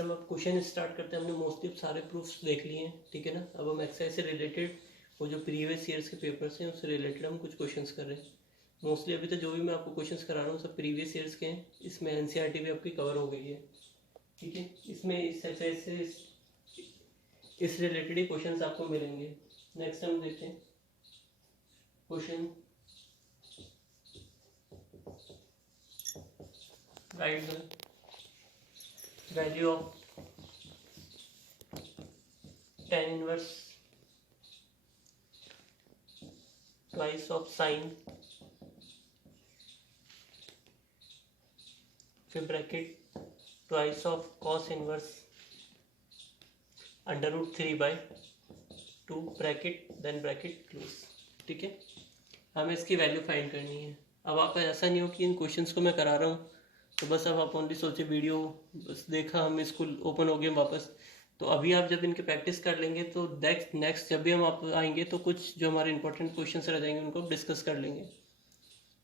हम अब question start करते हैं। हमने मोस्टली सारे प्रूफ्स देख लिए हैं, ठीक है ना। अब हम एक्सरसाइज से रिलेटेड वो जो प्रीवियस ईयर्स के पेपर्स हैं उससे रिलेटेड हम कुछ क्वेश्चंस कर रहे हैं। मोस्टली अभी तो जो भी मैं आपको क्वेश्चंस करा रहा हूँ सब प्रीवियस ईयर्स के हैं। इसमें एनसीईआरटी भी आपकी कवर हो गई है, ठीक है। इसमें इस एक्सरसाइज से इस रिलेटेड ही क्वेश्चंस आपको मिलेंगे। नेक्स्ट हम देखते हैं question. Write the value of tan inverse twice of sin फिर bracket twice of cos inverse under root 3/2 bracket then bracket close, ठीक है। हमें इसकी वैल्यू फाइंड करनी है। अब आप ऐसा नहीं हो कि इन क्वेश्चंस को मैं करा रहा हूँ तो बस अब आप ओनली सोचे वीडियो बस देखा, हम स्कूल ओपन हो गए वापस। तो अभी आप जब इनके प्रैक्टिस कर लेंगे तो नेक्स्ट जब भी हम आप आएंगे तो कुछ जो हमारे इंपॉर्टेंट क्वेश्चंस रह जाएंगे उनको डिस्कस कर लेंगे,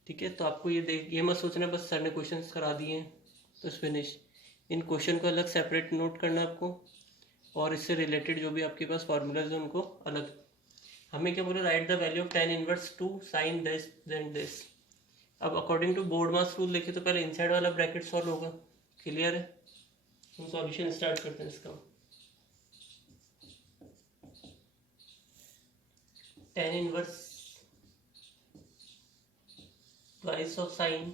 ठीक है। तो आपको ये मत सोचना बस सर ने क्वेश्चंस करा दिए हैं तो फिनिश। इन क्वेश्चन को अलग सेपरेट नोट करना आपको, और इससे रिलेटेड जो भी आपके पास फॉर्मूलाज हैं उनको अलग। हमें क्या बोला, right the value of tan inverse 2 sin this then this. अब according to BODMAS rule देखें तो पहले इनसाइड वाला ब्रैकेट सॉल्व होगा। क्लियर है? हम सॉल्यूशन स्टार्ट करते हैं इसका। tan inverse twice of sine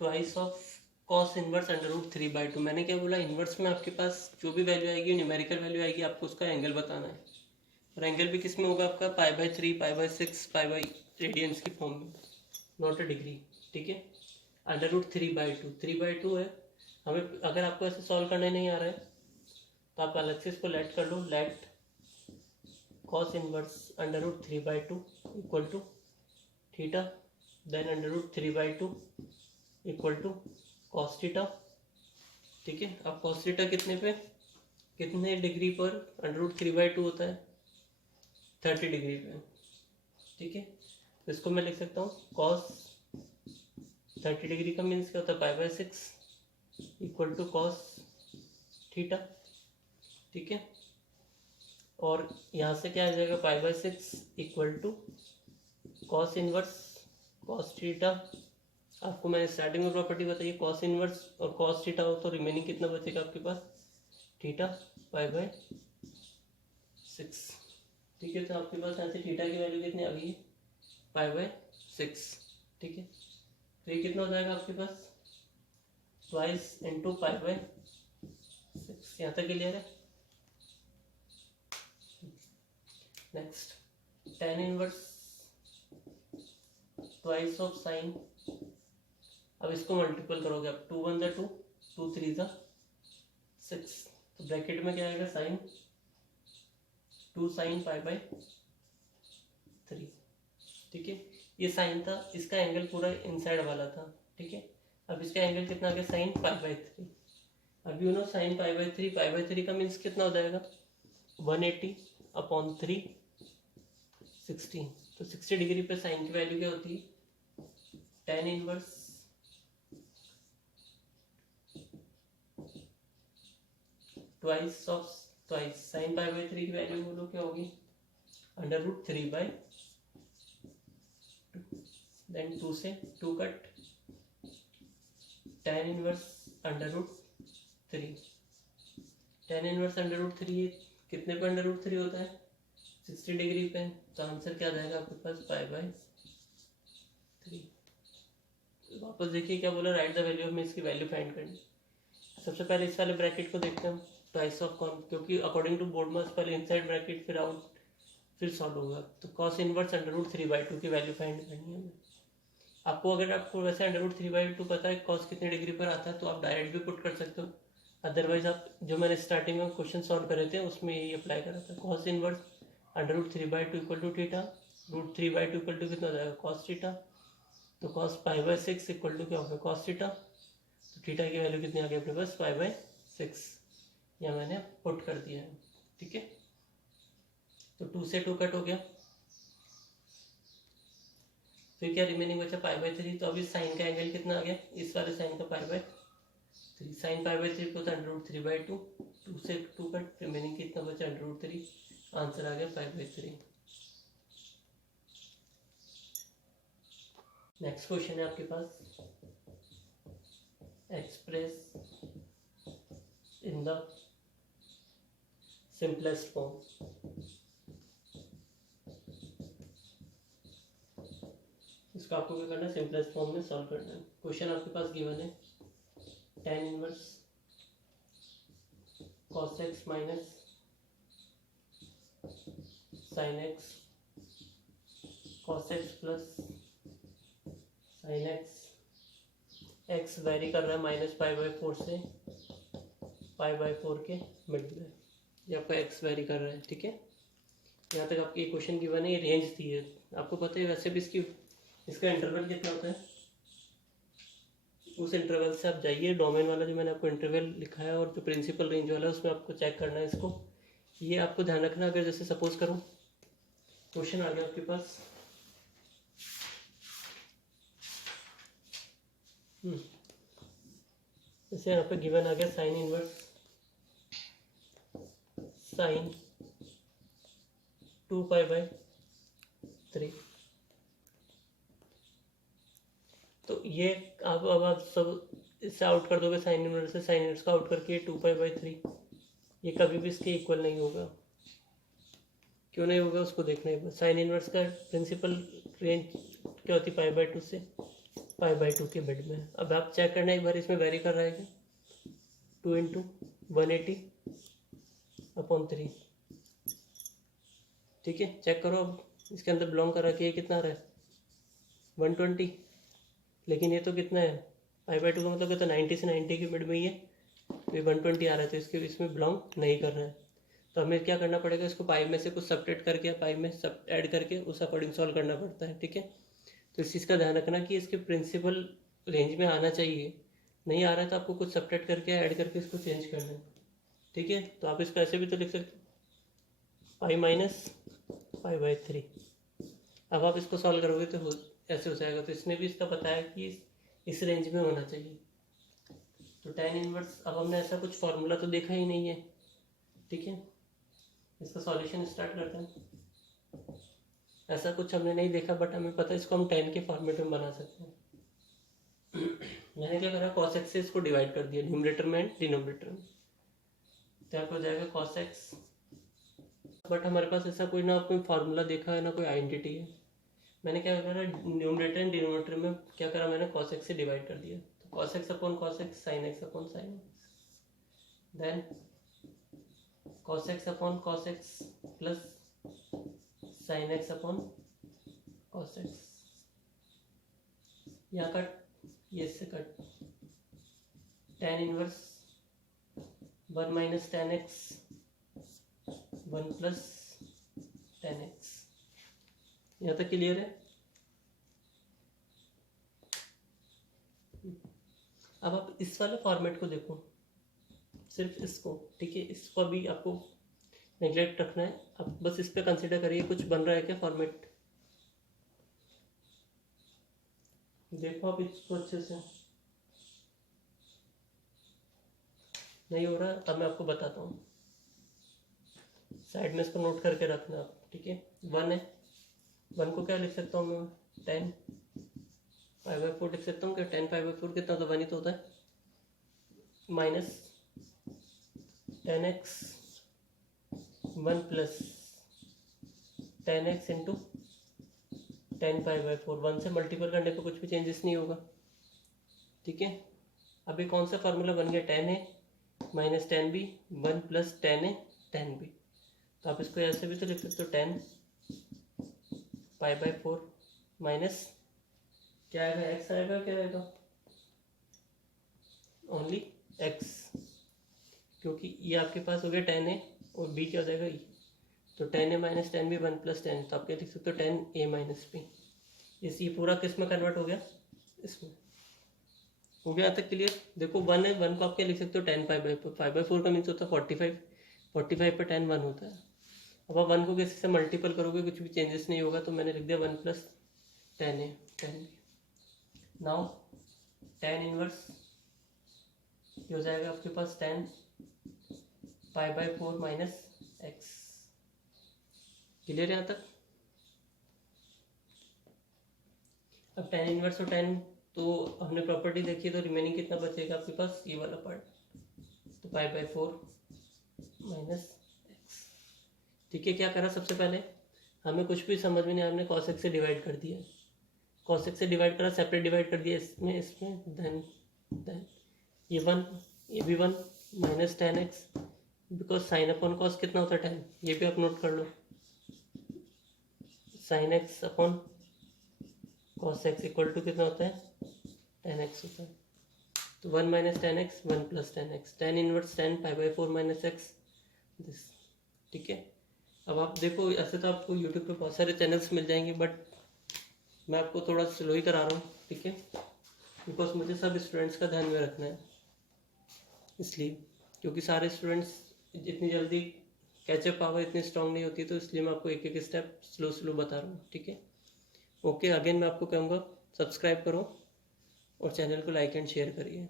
twice of cos inverse under root 3/2। मैंने क्या बोला, इनवर्स में आपके पास जो भी वैल्यू आएगी न्यूमेरिकल वैल्यू आएगी, आपको उसका एंगल बताना है। और एंगल भी किस में होगा आपका, π/3 π/6 π/ रेडियंस की फॉर्म में, नॉट अ डिग्री, ठीक है। अंडर रूट 3/2 है। हमें अगर आपको ऐसे सॉल्व करने नहीं आ रहा है तो आप अलग से इसको लेट कर लो। Let cos inverse under root 3/2 equal to theta then under root 3/2 equal to cos theta, ठीक है। अब cos थीटा कितने डिग्री पर अंडर रूट 3/2 होता है, 30 डिग्री पे, ठीक है। तो इसको मैं लिख सकता हूँ cos 30 डिग्री का मीन्स क्या होता है, π/6 इक्वल टू cos थीटा, ठीक है। और यहाँ से क्या आ जाएगा, π/6 equal to cos inverse cos theta. आपको मैंने स्टार्टिंग में प्रॉपर्टी बताई, cos इनवर्स और cos थीटा हो तो रिमेनिंग कितना बचेगा आपके पास, थीटा π/6, ठीक है। तो आपके पास यहाँ से थीटा की वैल्यू कितनी आ गई है, π/6, ठीक है। तो ये कितना हो जाएगा आपके पास, ट्वाइस इंटू π/6। यहाँ तक क्लियर है। Next tan inverse twice of sign. अब इसको मल्टीपल करोगे आप, 2 1 2 2 3 6, तो ब्रैकेट में क्या आएगा, साइन 2 sin π/3, ठीक है। ये साइन था, इसका एंगल पूरा इनसाइड वाला था, ठीक है। अब इसका एंगल कितना आ गया, sin π/3। अब यू नो sin π/3 का मीन्स कितना हो जाएगा, 180/3 16। तो 60 डिग्री पे साइन की वैल्यू क्या होती है, tan इनवर्स ट्वाइस sin π/3 की वैल्यू बोलो क्या होगी, अंडर रूट 3/2 देन 2 से 2 cut, tan inverse under root 3। tan inverse under root 3 कितने पे अंडर रूट 3 होता है, 60 डिग्री पे। तो आंसर क्या जाएगा आपके पास, π/3। वापस देखिए क्या बोला, राइट द वैल्यू, में इसकी वैल्यू फाइंड करनी। सबसे पहले इस वाले ब्रैकेट को देखते हैं हम, ट्वाइस ऑफ कॉन, क्योंकि अकॉर्डिंग टू बोर्ड मास पहले इनसाइड ब्रैकेट फिर आउट फिर सॉल्व होगा। तो cos इनवर्स अंडर रूट 3/2 की वैल्यू फाइंड करनी है हमें। अगर आपको वैसे अंडर रूट 3/2 पता है cos कितने डिग्री पर आता है तो आप डायरेक्ट भी पुट कर सकते हो। अदरवाइज आप जो मैंने स्टार्टिंग में क्वेश्चन सॉल्व करे थे उसमें यही अप्लाई करा था। cos inverse under root 3/2 equal to theta, root 3/2 equal to कितना हो जाएगा, cos थीटा। तो cos π/6 इक्वल टू क्या होगा, cos थीटा। तो थीटा की वैल्यू कितनी आ गई अपने पास, π/6। यह मैंने पुट कर दिया है, ठीक है। तो 2 से 2 कट हो गया, फिर क्या रिमेनिंग बचा, π/3। तो अभी साइन का एंगल कितना आ गया, इस वाले साइन का π/3 साइन पाई बाई थ्री को था √3/2, 2 से 2 कट, रिमेनिंग कितना बचा √3, आंसर आ गया π/3। नेक्स्ट क्वेश्चन है आपके पास, express in the simplest form. इसका आपको क्या करना है, सिंपलेस्ट फॉर्म में सॉल्व करना है। क्वेश्चन आपके पास गिवन है tan inverse cos x minus sin x cos x plus sin x, x very कर रहा है -π/4 से π/4 के मिड में, ये आपका x वेरी कर रहा है, ठीक है। यहाँ तक आपकी क्वेश्चन गिवन है, ये रेंज दी है, आपको पता है वैसे भी इसका इंटरवल कितना होता है, उस इंटरवल से आप जाइए, डोमेन वाला जो मैंने आपको इंटरवल लिखा है और जो प्रिंसिपल रेंज वाला है उसमें आपको चेक करना है इसको। ये आपको ध्यान रखना, अगर जैसे सपोज करो क्वेश्चन आ गया आपके पास, जैसे यहाँ पे गिवन आ गया साइन इनवर्स साइन 2π/3, तो ये अब आप सब इससे आउट कर दोगे, साइन इनवर्स से साइन इनवर्स का आउट करके 2π/3, ये कभी भी इसके इक्वल नहीं होगा। क्यों नहीं होगा उसको देखना है। साइन इनवर्स का प्रिंसिपल रेंज क्या होती है, π/2 से π/2 के मिड में। अब आप चेक करना एक बार, इसमें वेरी कर रहा है क्या, 2 × 180/3, ठीक है। चेक करो अब इसके अंदर बिलोंग कर रहा है, ये कितना आ रहा है 120, लेकिन ये तो कितना है π/2 का मतलब क्या था, 90 से 90 के मिड में ही है, तो ये 120 आ रहा है, तो इसके इसमें बिलोंग नहीं कर रहा है। तो हमें क्या करना पड़ेगा, इसको पाई में से कुछ सब्ट्रैक्ट करके पाई में सब ऐड करके उस अकॉर्डिंग सॉल्व करना पड़ता है, ठीक है। तो इस चीज़ का ध्यान रखना कि इसके प्रिंसिपल रेंज में आना चाहिए, नहीं आ रहा है तो आपको कुछ सब्ट्रैक्ट करके ऐड करके इसको चेंज करना है, ठीक है। तो आप इसको ऐसे भी तो लिख सकते पाई माइनस π/3। अब आप इसको सॉल्व करोगे तो ऐसे हो जाएगा। तो इसने भी इसका बताया कि इस रेंज में होना चाहिए। तो tan इनवर्स, अब हमने ऐसा कुछ फॉर्मूला तो देखा ही नहीं है, ठीक है। इसका सॉल्यूशन स्टार्ट करते हैं। ऐसा कुछ हमने नहीं देखा, बट हमें पता है इसको हम tan के फॉर्मेट में बना सकते हैं। मैंने क्या करा, cos x से इसको डिवाइड कर दिया, न्यूमरेटर में एंड डिनोमिनेटर में, तो यहाँ पे हो जाएगा cos x। बट हमारे पास ऐसा कोई ना कोई फार्मूला देखा है ना कोई आइडेंटिटी है। मैंने क्या करा, न्यूमरेटर एंड डिनोमिनेटर में क्या करा, मैंने cos x से डिवाइड कर दिया, तो cos x upon cos x, sin x upon sin x, then cos x upon cos x plus sin x upon cos x, यहाँ कट, ये से cut, tan inverse 1 minus tan x 1 plus tan x। यहाँ तक clear है। अब आप इस वाले फॉर्मेट को देखो, सिर्फ इसको, ठीक है। इसको भी आपको नेग्लेक्ट रखना है, अब बस इस पे कंसिडर करिए कुछ बन रहा है क्या फॉर्मेट, देखो आप इसको अच्छे से। नहीं हो रहा, अब मैं आपको बताता हूँ, साइड में इसको नोट करके रखना आप, ठीक है। 1 है, 1 को क्या लिख सकता हूँ मैं, 10 π/4 लिख सकता हूँ क्या, 10 π/4 कितना, तो 1 ही तो होता है, minus tan x 1 plus tan x into 10 π/4, 1 से मल्टीपल करने पर कुछ भी चेंजेस नहीं होगा, ठीक है। अभी कौन सा फार्मूला बन गया, tan a minus tan b 1 plus tan a tan b, तो आप इसको ऐसे भी तो लिख सकते हो, 10 π/4 माइनस क्या आएगा, x आएगा, क्या आएगा, ओनली x, क्योंकि ये आपके पास हो गया tan a और b क्या हो जाएगा e, तो tan a minus tan b 1 plus tan, तो आप क्या लिख सकते हो, tan a माइनस b। ये पूरा किस में कन्वर्ट हो गया, इसमें हो गया। यहाँ तक क्लियर। देखो 1 है, 1 को आप क्या लिख सकते हो, 10 π/4 का मीन्स होता है 45, 45 पे tan 1 होता है। अब आप 1 को किसी से मल्टीपल करोगे कुछ भी चेंजेस नहीं होगा, तो मैंने लिख दिया 1 plus tan a tan b। Now tan inverse ये हो जाएगा आपके पास 10 π/4 माइनस एक्स। क्लियर यहाँ तक? अब tan इनवर्स और tan तो हमने प्रॉपर्टी देखी है, तो रिमेनिंग कितना बचेगा आपके पास, ये वाला पार्ट, तो π/4 माइनस एक्स। ठीक है, क्या करा सबसे पहले, हमें कुछ भी समझ में नहीं, हमने cos x से डिवाइड कर दिया, cos x से डिवाइड करा, सेपरेट डिवाइड कर दिया इसमें देन ये 1, ये भी 1 minus tan x, because sine upon cos कितना होता है 10, ये भी आप नोट कर लो, sine x upon cos x equal to कितना होता है, tan x होता है। तो 1 minus tan x 1 plus tan x, tan inverse 10 π/4 minus x this. ठीक है, अब आप देखो, ऐसे तो आपको यूट्यूब पे बहुत सारे चैनल्स मिल जाएंगे, बट मैं आपको थोड़ा स्लो ही करा रहा हूँ, ठीक है, बिकॉज मुझे सब स्टूडेंट्स का ध्यान में रखना है, इसलिए, क्योंकि सारे स्टूडेंट्स इतनी जल्दी कैचअप पावर इतनी स्ट्रांग नहीं होती, तो इसलिए मैं आपको एक एक स्टेप स्लो स्लो बता रहा हूँ। ठीक है, ओके, अगेन मैं आपको कहूँगा सब्सक्राइब करो और चैनल को लाइक एंड शेयर करिए।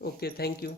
Okay, thank you.